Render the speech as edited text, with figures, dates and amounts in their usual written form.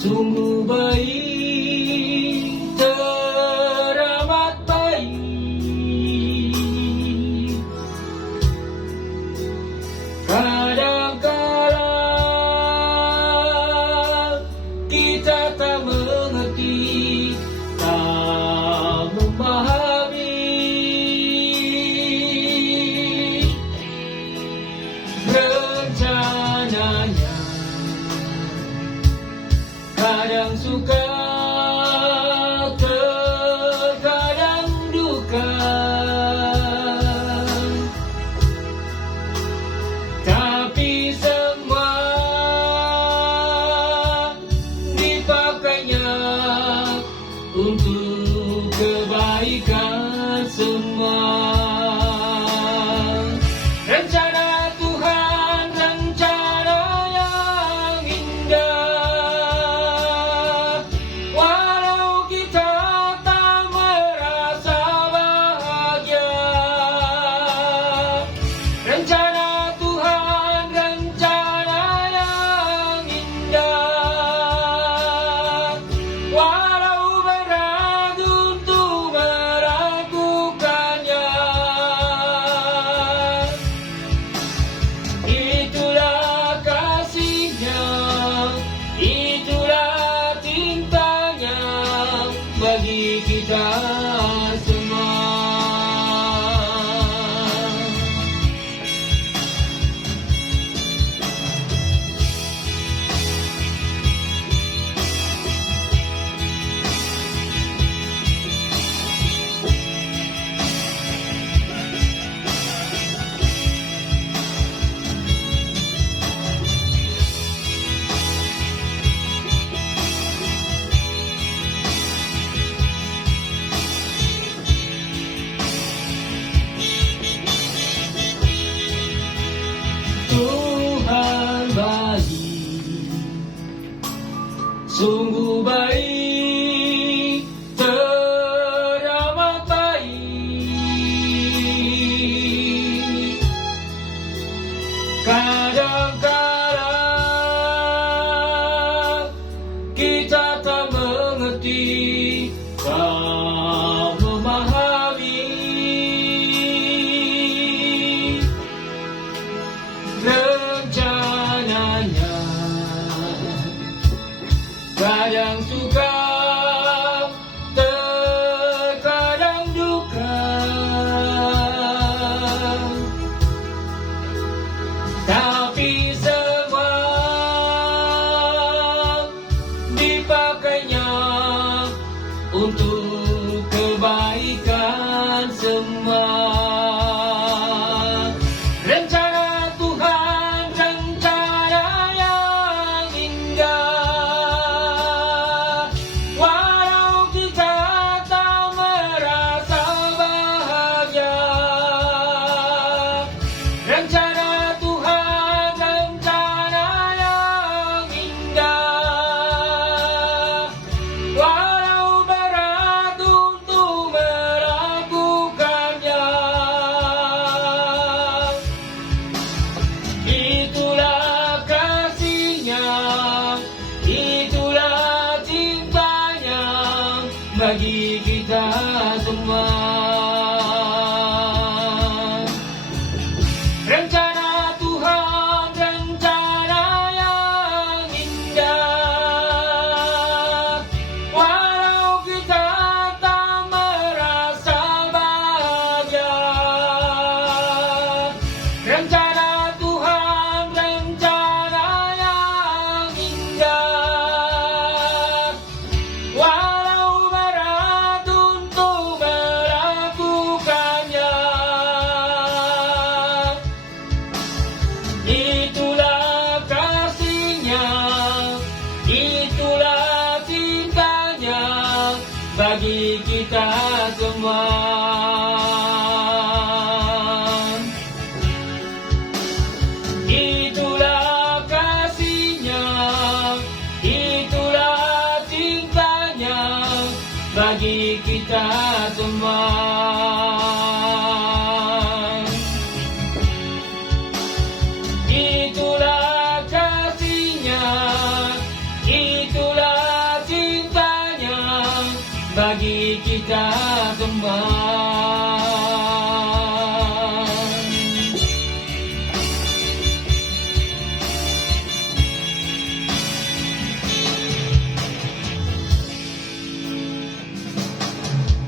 Sungguh baik, teramat baik. Kadangkala kita tak mengerti, tak memahami rencananya. Kadang suka, terkadang duka, tapi semua dipakainya untuk kebaikan semua. Rencana Tuhan, rencana yang indah, walau kita tak merasa bahagia. Rencana Tuhan, rencana yang indah, walau berat untuk meragukannya. Itulah kasihnya, itulah cintanya bagi kita semua. Tuhan baik, sungguh baik, teramat baik. Kadangkala kita tak mengerti, tak memahami rencananya. Kadang suka, terkadang duka, tapi semua dipakainya untuk kebaikan semua. Rencana Tuhan, rencana yang indah, walau kita tak merasa bahagia. Rencana Tuhan, rencana yang indah, walau berat untuk meragukannya. Itulah kasihnya, itulah cintanya bagi kita semua. Rencana Tuhan, rencana yang indah, walau kita tak merasa bahagia. Rencana Tuhan, rencana yang indah, walau berat untuk melakukannya. Itulah kasihnya, itulah cintanya bagi kita semua. Itulah kasihnya, itulah cintanya bagi kita semua.